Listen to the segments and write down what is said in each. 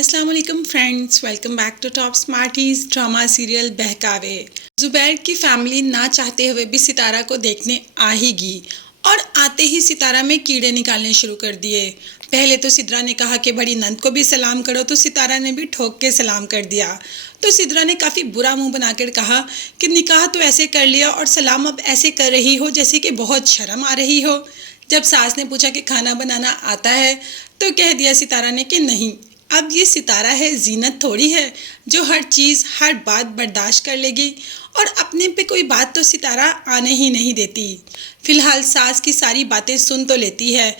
अस्सलाम वालेकुम friends, welcome back to top smarties drama serial Bahkave. Zubair की फैमिली ना चाहते हुए भी सितारा को देखने आ ही गई और आते ही सितारा में कीड़े निकालने शुरू कर दिए। पहले तो सिद्रा ने कहा कि बड़ी नंद को भी सलाम करो, तो सितारा ने भी ठोक के सलाम कर दिया। तो सिद्रा ने काफ़ी बुरा मुंह बनाकर कहा कि निकाह तो ऐसे कर लिया और सलाम अब ऐसे कर रही हो जैसे कि बहुत शर्म आ रही हो। जब सास ने पूछा कि खाना बनाना आता है तो कह दिया सितारा ने कि नहीं। अब ये सितारा है, जीनत थोड़ी है जो हर चीज़ हर बात बर्दाश्त कर लेगी, और अपने पे कोई बात तो सितारा आने ही नहीं देती। फिलहाल सास की सारी बातें सुन तो लेती है।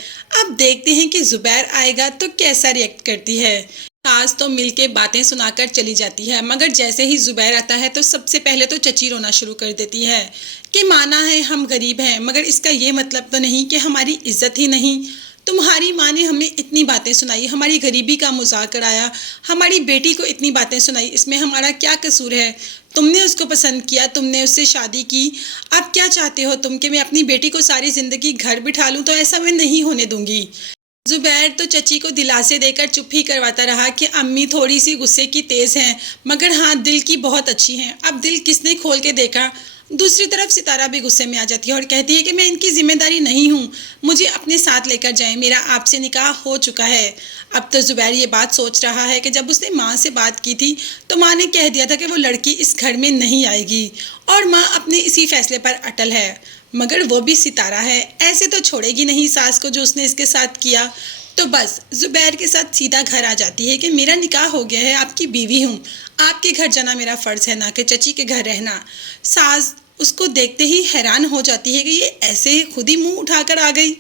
अब देखते हैं कि जुबैर आएगा तो कैसा रिएक्ट करती है। सास तो मिलके बातें सुनाकर चली जाती है, मगर जैसे ही जुबैर आता है तो सबसे पहले तो चची रोना शुरू कर देती है कि माना है हम गरीब हैं, मगर इसका ये मतलब तो नहीं कि हमारी इज्जत ही नहीं। तुम्हारी माँ ने हमें इतनी बातें सुनाई, हमारी गरीबी का मजाक कराया, हमारी बेटी को इतनी बातें सुनाई, इसमें हमारा क्या कसूर है? तुमने उसको पसंद किया, तुमने उससे शादी की, अब क्या चाहते हो तुम कि मैं अपनी बेटी को सारी ज़िंदगी घर बिठा लूँ? तो ऐसा मैं नहीं होने दूंगी। जुबैर तो चची को दिलासे देकर चुप ही करवाता रहा कि अम्मी थोड़ी सी गुस्से की तेज़ हैं, मगर हाँ दिल की बहुत अच्छी हैं। अब दिल किसने खोल के देखा? दूसरी तरफ सितारा भी गुस्से में आ जाती है और कहती है कि मैं इनकी जिम्मेदारी नहीं हूँ, मुझे अपने साथ लेकर जाएं, मेरा आपसे निकाह हो चुका है। अब तो जुबैर ये बात सोच रहा है कि जब उसने माँ से बात की थी तो माँ ने कह दिया था कि वो लड़की इस घर में नहीं आएगी, और माँ अपने इसी फैसले पर अटल है। मगर वो भी सितारा है, ऐसे तो छोड़ेगी नहीं सास को जो उसने इसके साथ किया। तो बस जुबैर के साथ सीधा घर आ जाती है कि मेरा निकाह हो गया है, आपकी बीवी हूँ, आपके घर जाना मेरा फ़र्ज़ है, ना कि चची के घर रहना। सास उसको देखते ही हैरान हो जाती है कि ये ऐसे खुद ही मुंह उठाकर आ गई।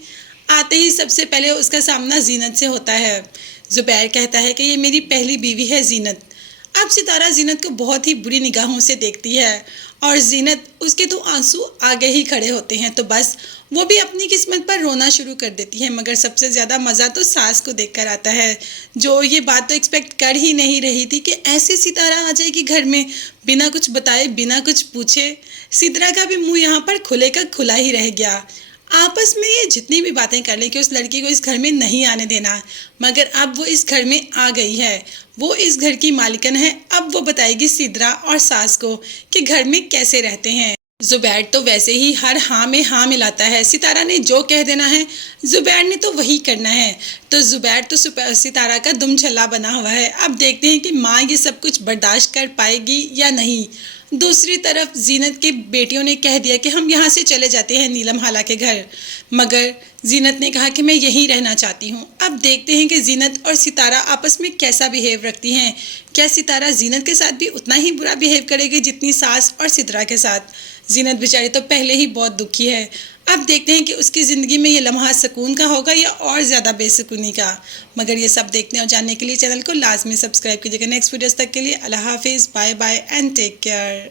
आते ही सबसे पहले उसका सामना जीनत से होता है। जुबैर कहता है कि ये मेरी पहली बीवी है जीनत। अब सितारा जीनत को बहुत ही बुरी निगाहों से देखती है और जीनत उसके तो आंसू आगे ही खड़े होते हैं। तो बस वो भी अपनी किस्मत पर रोना शुरू कर देती है। मगर सबसे ज़्यादा मज़ा तो सास को देखकर आता है, जो ये बात तो एक्सपेक्ट कर ही नहीं रही थी कि ऐसे सितारा आ जाएगी घर में बिना कुछ बताए, बिना कुछ पूछे। सितारा का भी मुंह यहाँ पर खुले का खुला ही रह गया। आपस में ये जितनी भी बातें कर लें कि उस लड़की को इस घर में नहीं आने देना, मगर अब वो इस घर में आ गई है, वो इस घर की मालिकन है। अब वो बताएगी सिद्रा और सास को कि घर में कैसे रहते हैं। जुबैर तो वैसे ही हर हाँ में हाँ मिलाता है, सितारा ने जो कह देना है जुबैर ने तो वही करना है। तो जुबैर तो सितारा का दुम छल्ला बना हुआ है। अब देखते हैं कि माँ ये सब कुछ बर्दाश्त कर पाएगी या नहीं। दूसरी तरफ जीनत की बेटियों ने कह दिया कि हम यहाँ से चले जाते हैं नीलम हाला के घर, मगर जीनत ने कहा कि मैं यहीं रहना चाहती हूँ। अब देखते हैं कि जीनत और सितारा आपस में कैसा बिहेव रखती हैं। क्या सितारा जीनत के साथ भी उतना ही बुरा बिहेव करेगी जितनी सास और सिद्रा के साथ? जीनत बेचारी तो पहले ही बहुत दुखी है। अब देखते हैं कि उसकी ज़िंदगी में ये लम्हा सुकून का होगा या और ज़्यादा बेसुकूनी का। मगर ये सब देखने और जानने के लिए चैनल को लाजमी सब्सक्राइब कीजिएगा। नेक्स्ट वीडियोस तक के लिए अल्लाह हाफिज़, bye bye and take care.